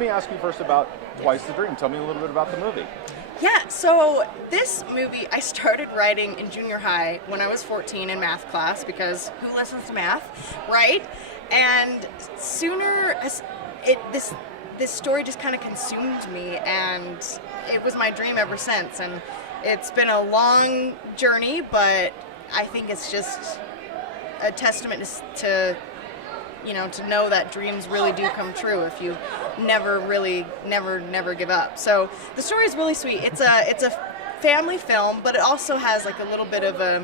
me ask you first about Twice the Dream. Tell me a little bit about the movie. Yeah, so this movie I started writing in junior high when I was 14 in math class, because who listens to math, right? And sooner as this story just kind of consumed me, and it was my dream ever since. And it's been a long journey, but I think it's just a testament to to know that dreams really do come true if you never give up. So the story is really sweet. It's a family film, but it also has like a little bit of a,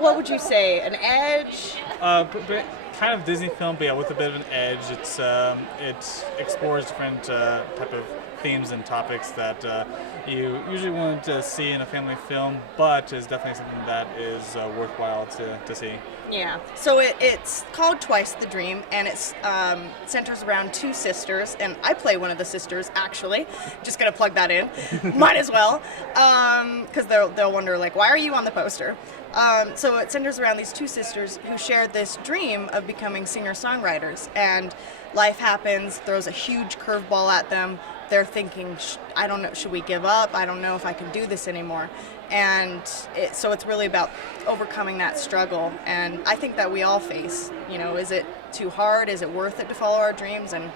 what would you say, an edge? But kind of Disney film, but yeah, with a bit of an edge. It explores different type of themes and topics that you usually wouldn't see in a family film, but is definitely something that is worthwhile to see. Yeah, so it's called Twice the Dream, and it centers around two sisters, and I play one of the sisters, actually. Just gonna plug that in. Might as well, because they'll wonder, like, why are you on the poster? So it centers around these two sisters who shared this dream of becoming singer-songwriters, and life happens, throws a huge curveball at them. They're thinking, I don't know, should we give up? I don't know if I can do this anymore. And so it's really about overcoming that struggle. And I think that we all face, is it too hard? Is it worth it to follow our dreams? And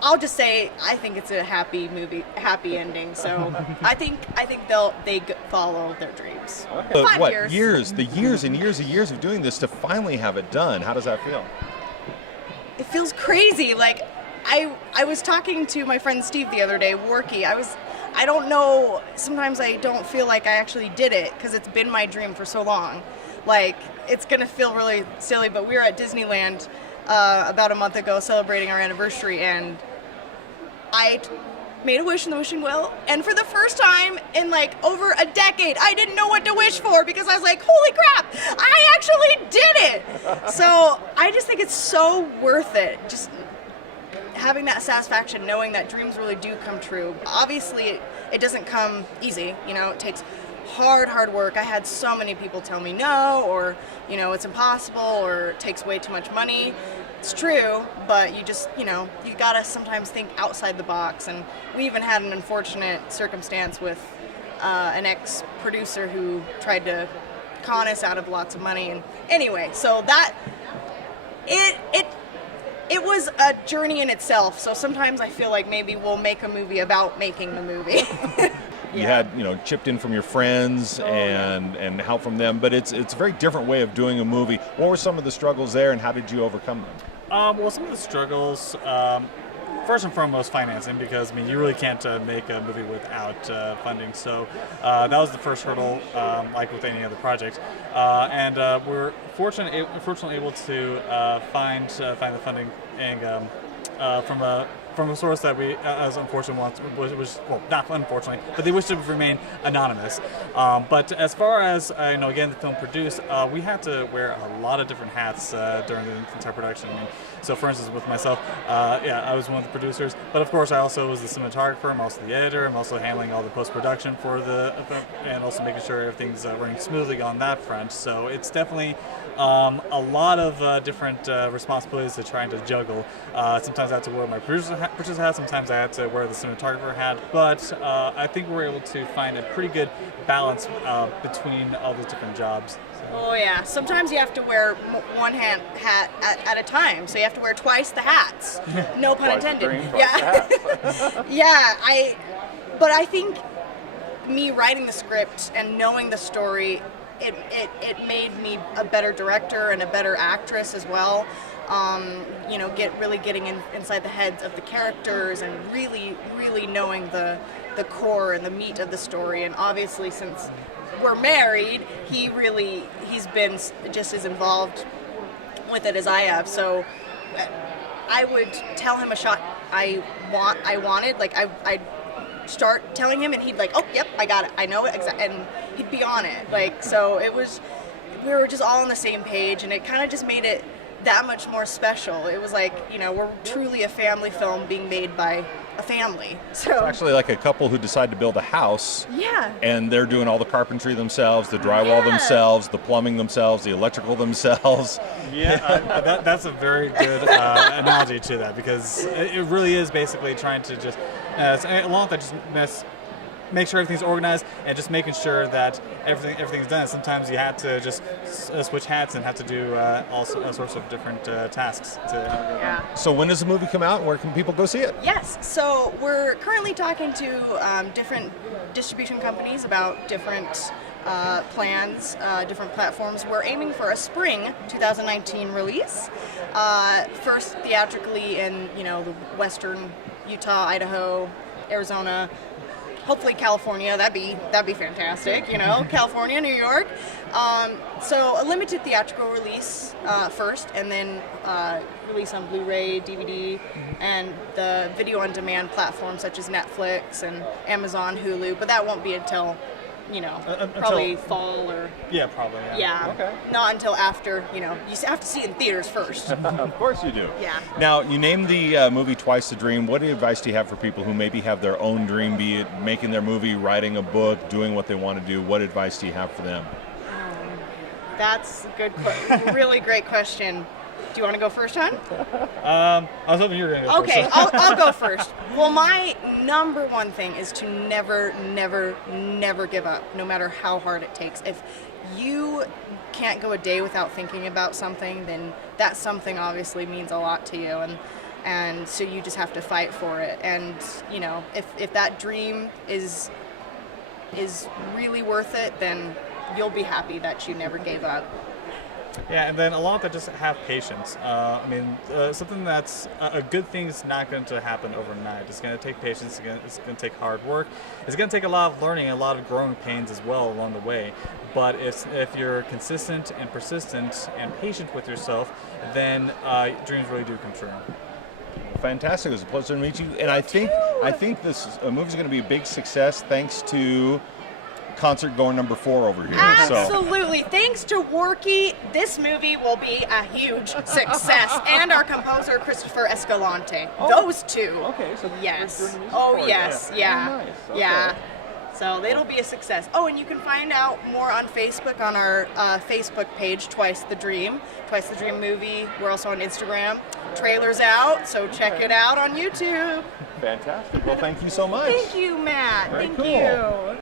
I'll just say, I think it's a happy movie, happy ending. So I think they follow their dreams. Okay. 5 years. The years and years of doing this to finally have it done. How does that feel? It feels crazy. Like, I was talking to my friend Steve the other day, Worky. I don't know, sometimes I don't feel like I actually did it because it's been my dream for so long. Like, it's going to feel really silly, but we were at Disneyland about a month ago celebrating our anniversary, and I made a wish in the wishing well, and for the first time in like over a decade, I didn't know what to wish for because I was like, holy crap, I actually did it! So I just think it's so worth it. Just having that satisfaction, knowing that dreams really do come true. Obviously, it doesn't come easy. It takes hard work. I had so many people tell me no, or, it's impossible, or it takes way too much money. It's true, but you just, you gotta sometimes think outside the box. And we even had an unfortunate circumstance with an ex-producer who tried to con us out of lots of money. And anyway, so that, it was a journey in itself, so sometimes I feel like maybe we'll make a movie about making the movie. You had, chipped in from your friends and help from them, but it's a very different way of doing a movie. What were some of the struggles there, and how did you overcome them? Well, some of the struggles, first and foremost, financing, because you really can't make a movie without funding. So that was the first hurdle, like with any other project. And we're fortunately able to find the funding and from a source that we, as unfortunately was well, not unfortunately, but they wish to remain anonymous. But as far as again, the film produced, we had to wear a lot of different hats during the entire production. So, for instance, with myself, I was one of the producers, but of course, I also was the cinematographer. I'm also the editor. I'm also handling all the post-production for the event, and also making sure everything's running smoothly on that front. So, it's definitely a lot of different responsibilities to trying to juggle. Sometimes I had to wear my producer's hat, sometimes I had to wear the cinematographer hat, but I think we're able to find a pretty good balance between all those different jobs. So. Oh yeah, sometimes you have to wear one hat at a time, so you have to wear twice the hats. No pun intended. Yeah, but I think me writing the script and knowing the story, it made me a better director and a better actress as well. Getting inside the heads of the characters and really knowing the core and the meat of the story. And obviously, since we're married, he's been just as involved with it as I have. So I would tell him a shot I wanted. Like I'd start telling him, and he'd like, oh, yep, I got it, I know it, and he'd be on it. Like, so we were just all on the same page, and it kind of just made it that much more special. It was like, we're truly a family film being made by a family. So It's actually like a couple who decide to build a house, yeah. and they're doing all the carpentry themselves, the drywall Yeah. themselves, the plumbing themselves, the electrical themselves. Yeah, that's a very good analogy to that, because it really is basically trying to just, along with that, just make sure everything's organized and just making sure that everything's done. Sometimes you have to just switch hats and have to do all sorts of different tasks. Yeah. So when does the movie come out, and where can people go see it? Yes, so we're currently talking to different distribution companies about different plans, different platforms. We're aiming for a spring 2019 release. First theatrically in the western Utah, Idaho, Arizona. Hopefully California, that'd be fantastic, California, New York. So a limited theatrical release first, and then release on Blu-ray, DVD, and the video on demand platforms such as Netflix and Amazon, Hulu, but that won't be until probably fall or... Yeah, probably. Yeah. Okay. Not until after, you have to see it in theaters first. Of course you do. Yeah. Now, you named the movie Twice the Dream. What advice do you have for people who maybe have their own dream, be it making their movie, writing a book, doing what they want to do? What advice do you have for them? That's a good, really great question. Do you want to go first, hon? I was hoping you were going to go Okay, first. I'll go first. Well, my number one thing is to never, never, never give up, no matter how hard it takes. If you can't go a day without thinking about something, then that something obviously means a lot to you, and so you just have to fight for it. And if that dream is really worth it, then you'll be happy that you never gave up. Yeah, and then along with that, just have patience. Something that's a good thing is not going to happen overnight. It's going to take patience. It's going to take hard work. It's going to take a lot of learning and a lot of growing pains as well along the way. But if you're consistent and persistent and patient with yourself, then dreams really do come true. Fantastic. It was a pleasure to meet you. And I think this movie's going to be a big success thanks to concert going number 4 over here. Absolutely. Thanks to Worky, this movie will be a huge success. And our composer, Christopher Escalante. Those two. Okay, so Yes. they're doing music Oh, for it. yes. Yeah. Very nice. Okay. Yeah. So it'll be a success. Oh, and you can find out more on Facebook on our Facebook page, Twice the Dream movie. We're also on Instagram. Trailer's out, so check it out on YouTube. Fantastic. Well, thank you so much. Thank you, Matt. Very Thank cool. you.